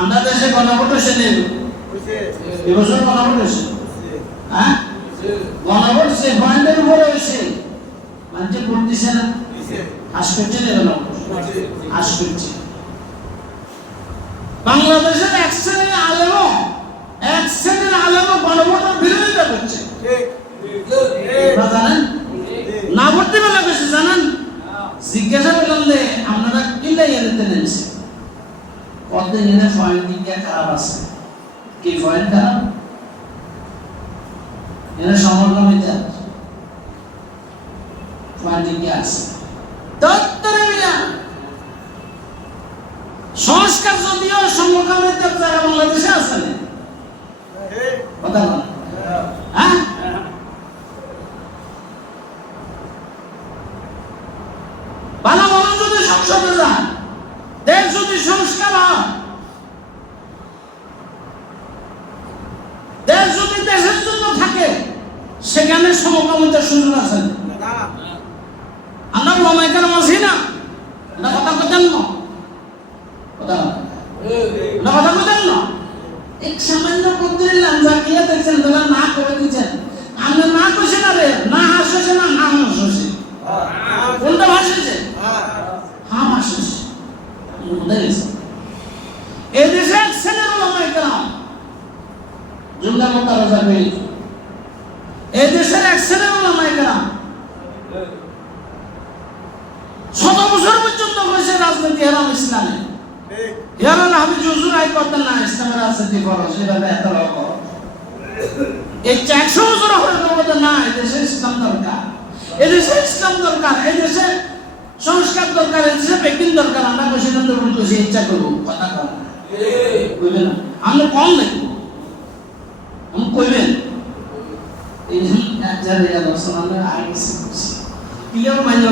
আমরা দেশে গণভোট হয়েছে নেই এবছর গণভোট হয়েছে হ্যাঁ গণভোট সে পয়েন্টের উপরে হয়েছে মানুষ ভোট দিছে না আশ করছে না আশ করছে বাংলাদেশের এক শ্রেণীর আলেমও গণভোটের বিরোধিতা করছে জানেন না ভোট দিবে না কিছু জানেন জিজ্ঞাসা করলাম যে আপনারা কি লাইয়ে নিতে নেমেছে কতদিন এনে পয়েন্ট দিকে খারাপ আছে কি পয়েন্ট খারাপ এনে সমর্থমিতা পয়েন্ট দিকে আছে দত্তরে মিলা সংস্কার যদিও সমকামিতার জায়গা বাংলাদেশে আছে না কথা বল হ্যাঁ ভালো ভালো যদি সংসদে যান দেশ যদি সংস্কার হয় দেশ যদি দেশের জন্য থাকে সেখানে সমকামিতার সুযোগ আছে আমরা ওলামায়ে আছি না এটা কথা বলেন না কথা বলেন না এক সামান্য পত্রিলাম জাকিয়া দেখছেন তারা না করে দিচ্ছেন আমরা না কইছে না রে না হাসছে না হা হাসছে কোনটা ভাসছে হা হাসছে এই দেশে ছেলের ওলামায়ে কেরাম জুমলা মুতারাজা কই এই দেশের এক ছেলের ওলামায়ে কেরাম 100 বছর পর্যন্ত হয়েছে রাজনীতি হারাম ইসলামে ইয়ারা আমি জুজুর আই করতেন না ইসলামের রাজনীতি করো সেটা বেহতর করো এই 100 বছর হয়ে গেল না এদেশে ইসলাম দরকার এদেশে ইসলাম দরকার এদেশে সংস্কার দরকার এদেশে বেকিং দরকার আমরা বসে না তরুণ তো সেই ইচ্ছা করব কথা কম কইবেন না আমরা কম দেখব আমি কইবেন এই যে এক জায়গায় দর্শন আমরা আগে কি মাইন্ড